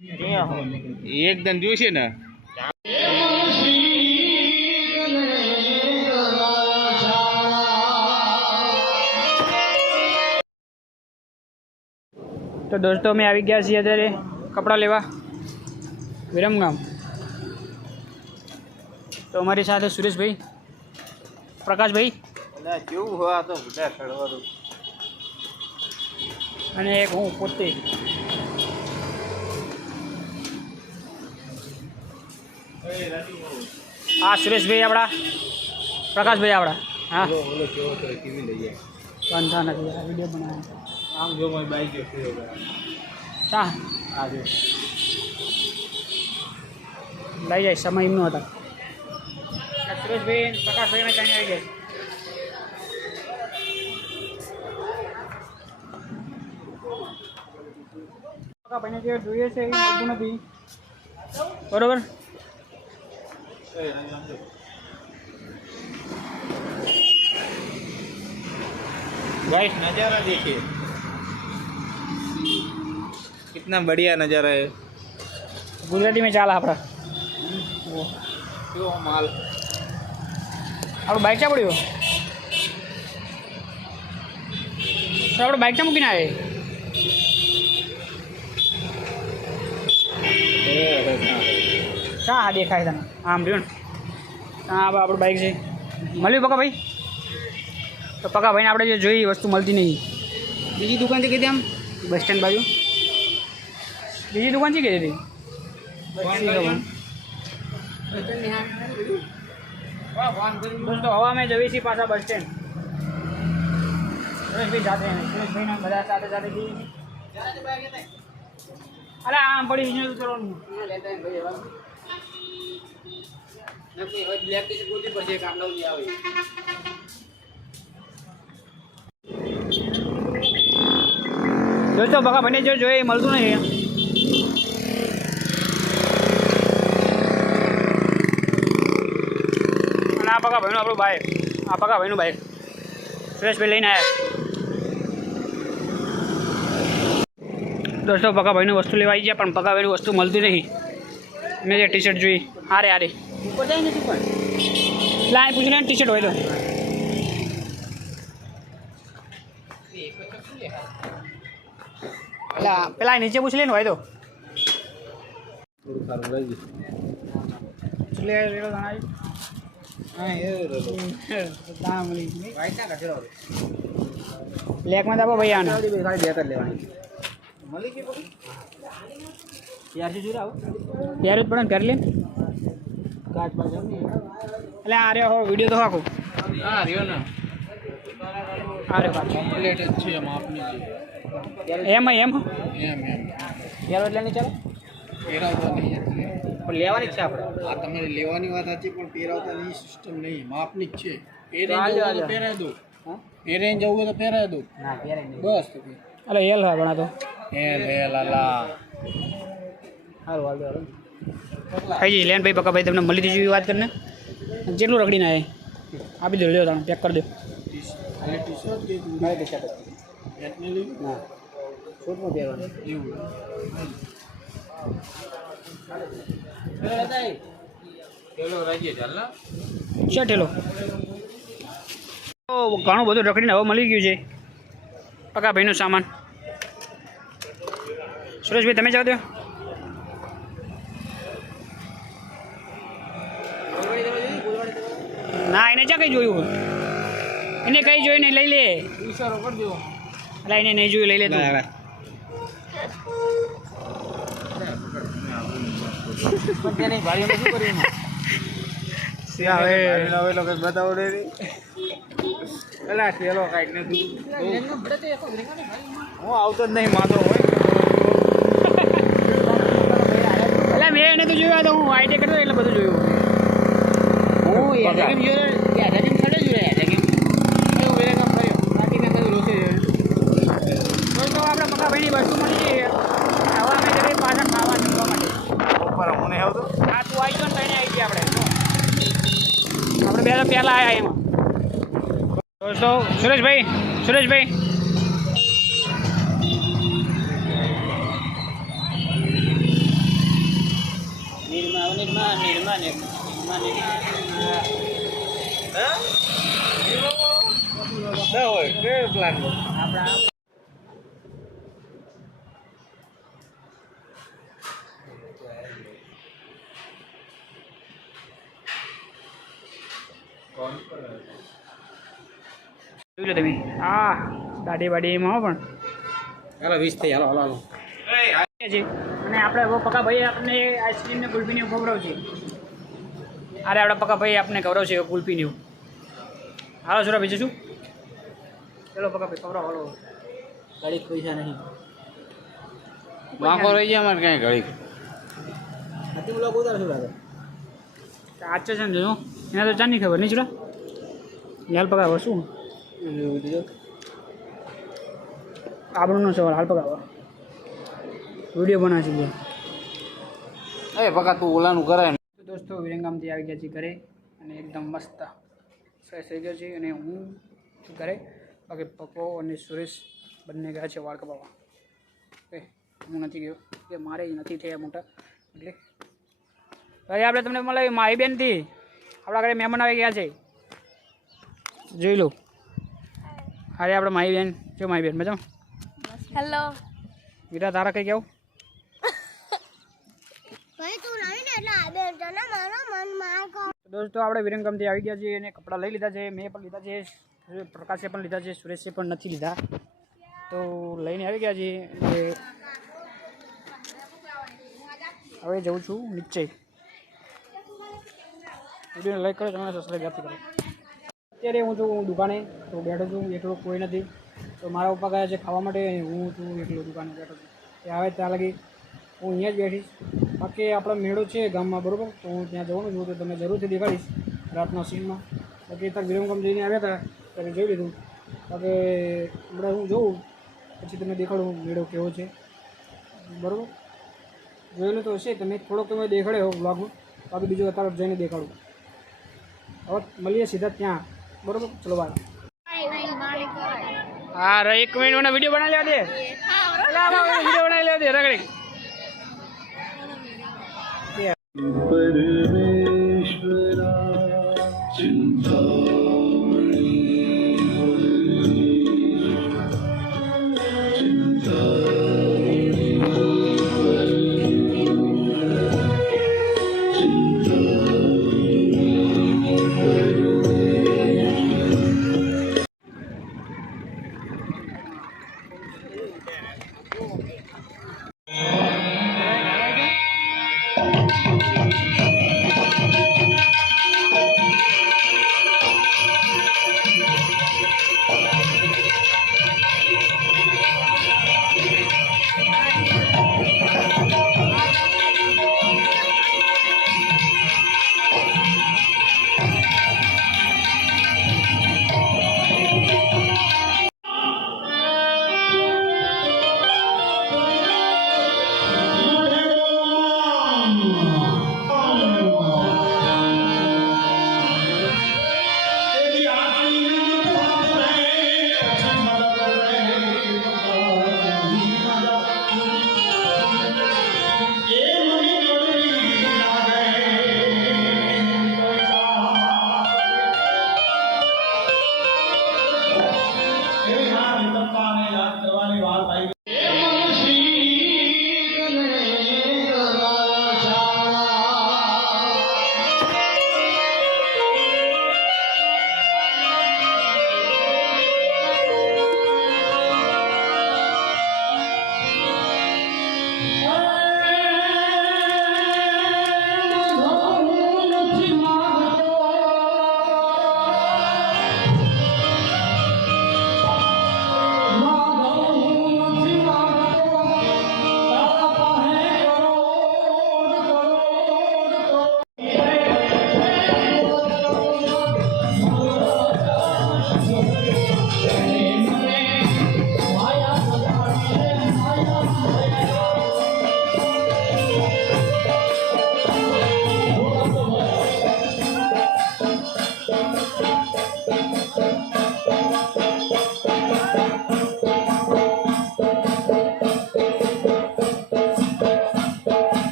એકદમ જોશે ને તો દોસ્તો અમે આવી ગયા છીએ અત્યારે કપડાં લેવા વિરમગામ। તો અમારી સાથે સુરેશભાઈ, પ્રકાશભાઈ કેવું હોય તો બધા ખડવાનું અને એક હું પોતે। હા સુરેશભાઈ આપણા, પ્રકાશભાઈ આપણા। હા વાંધા નથી, આ વિડીયો બનાવ્યો આમ જો મારી બાઈક શા આજે લઈ જાય સમય એમનો હતા। સુરેશભાઈ પ્રકાશભાઈ મેં ત્યાં આવી ગયા। ભાઈને જે જોઈએ છે એ મળતું નથી, બરોબર। गाइस नज़ारा देखिए, कितना बढ़िया नज़ारा है। गुजराती में चाल आपड़ा क्यों माल આપણું બાઇક ચા પડ્યું? તો આપણે બાઇક ચા મૂકીને આવે? ચા હા દેખાય તને આમ રહ્યું ને? હા આપણું બાઇક છે, મળ્યું પકા ભાઈ? તો પકા ભાઈને આપણે જે જોઈ વસ્તુ મળતી નહીં। બીજી દુકાનથી કીધી આમ બસ સ્ટેન્ડ બાજુ બીજી દુકાનથી કીધી હતી દોસ્તો। હવા મેં જવી છીએ પાછા બસ સ્ટેન્ડ। સુરેશભાઈ સાથે, સુરેશભાઈને બધા સાથે સાથે જઈએ છીએ। અરે આમ પડી બીજું કરવાનું દોસ્તો। બકા ભાઈને જો જોઈએ મળતું નહીં। અને આ પકા ભાઈનું આપણું બાઇક, આ પકા ભાઈનું બાઇક સુરેશભાઈ લઈને આવ્યા। દોસ્તો પકા ભાઈનું વસ્તુ લેવા આવી ગયા, પણ પકા ભાઈનું વસ્તુ મળતી નહીં। મેં જે ટી શર્ટ જોઈ હારે હારે લાય પૂછ લે ટી શર્ટ હોય તો પેલા નીચે પૂછ લે ને હોય તો લેકમાં દાબો ભાઈ આને ત્યારે જ પડે ને પહેર લે એટલે આ રહ્યો હો વિડીયો તો આખો हाँ रियो ना આ રહ્યો કમ્પ્લીટ જ છે માપની છે એમ એમ યાર એટલે નહીં ચાલે પહેરાવતા નહીં એટલે પણ લેવાની જ છે આપણે। આ તમારી લેવાની વાત સાચી, પણ પહેરાવતાની સિસ્ટમ નહીં, માપની જ છે। પહેરાઈ દો, પહેરાઈને જવું હોય તો પહેરાઈ દો ના પહેરે નહીં બસ। અરે એલ હા ભણા તો એ લાલા સારું હાલ દો થઈ જઈ લેન ભાઈ પકા ભાઈ તમને મળી દીધી વાત કરીને જેટલું રગડીને આવે આપી દો, લ્યો તમે પેક કરી દો। ખાલી ટી શર્ટ કે મારે ટી શર્ટ એટલી લીધી ના શૂટમાં પહેરવાનું એવું ચલો રાજીએ ચાલ ના છે ઠેલો તો ઘણું બધું રખડીને હવે મળી ગયું છે પકા ભાઈનું સામાન। સુરેશભાઈ તમે જાઓ દો ના, એને ચા કઈ જોયું? એને કઈ જોયું નહીં લઈ લે, ઈશારો કરી દો એટલે એને નહીં જોયું લઈ લે તું। બતાવો પેલા પેલો કાંઈક ને હું આવતો જ નહીં માતો હોય એટલે મેં એને તો જોયું તો હું આઈડિયા કરતો એટલે બધું જોયું હું આપણે પકા ભાઈની વસ્તુ મળી જઈએ હવે અમે જઈએ પાછા ખાવા જમવા માટે ઉપર હું નહીં આવતો હા તું આવી ગયો ને તઈને આવી ગયા આપણે બે તો પહેલાં આવ્યા એમાં દોસ્તો। સુરેશભાઈ જોઈ લો તમે આ દાઢી વાડી એમાં હો પણ હાલો 20 થઈ હાલો હાલો હાલો છે અને આપણે હવે પકા ભાઈ આપણે આઈસ્ક્રીમ ને કુલ્ફીને ખવડાવ છે અરે આપણા પકા ભાઈ આપણે ખવડાવ છે કુલ્ફીને હાલો સુરા બીજું શું ચલો પકા ભાઈ ખવડાવ હાલો ઘડીક પૈસા નહીં વાંકો રહી જાય અમારે ક્યાંય ઘડીક હાથી બ્લોગ ઉતાર શું લાગે આચો છે ને જો એના તો ચાંદની ખબર નહીં ચૂડા હાલ પકાવો શું આબરૂનો સવાલ હાલ પકાવો વિડીયો બનાવશે બોલ એ પકા તું ઓલાનું કરાય ને તો દોસ્તો વિરંગામથી આવી ગયા છે ઘરે અને એકદમ મસ્ત ફ્રેશ થઈ ગયો છે અને હું છું ઘરે બાકી પપ્પો અને સુરેશ બંને ગયા છે વાળ કપાવવા ઓકે હું નથી ગયો કે મારે નથી થયા મોટા એટલે ભાઈ આપણે તમને મળે મારી બેનથી આપણા ઘરે મહેમાન આવી ગયા છે જોઈ લો અરે આપણે મારી બેન જો મારી બેન મજા હેલો વીરા તારા કઈ કેવું ભાઈ તું નહીં ને એટલે આ બેન તને મારો મન માર કર દોસ્તો આપણે વિરંગમથી આવી ગયા છીએ અને કપડાં લઈ લીધા છે મેં પણ લીધા છે પ્રકાશે પણ લીધા છે સુરેશે પણ નથી લીધા તો લઈને આવી ગયા છીએ એટલે હવે જઉં છું નીચે વિડીયો લાઈક કરો તમે સબસ્ક્રાઈબ કરો અત્યારે હું છું દુકાને તો બેઠો છું એકલો કોઈ નથી તો મારા પપ્પા ગયા છે ખાવા માટે હું છું એકલો દુકાને બેઠો છું તે આવે ત્યાં લગી હું અહીંયા જ બેઠીશ બાકી આપણો મેળો છે ગામમાં બરાબર તો હું ત્યાં જવાનું છું તો તમે જરૂરથી દેખાડીશ રાતના સીનમાં બાકી ત્યાં વિરમગામ જઈને આવ્યા હતા ત્યારે જોઈ લીધું બાકી હમણાં હું જોઉં પછી તમને દેખાડું મેળો કેવો છે બરાબર જોયેલું તો હશે તમે થોડોક તમે દેખાડ્યો વ્લોગમાં બાકી બીજું અત્યારે જઈને દેખાડું હવે મળીએ સીધા ત્યાં બરાબર ચલો બાય હા રે 1 મિનિટ મને વિડીયો બનાવી લેવા દે વિડીયો બનાવી લેવા દે રગડી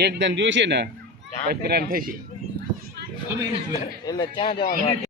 એકદમ જોઈશે ને પછી પ્લાન થશે તમે એને જોયા એટલે ક્યાં જવાનું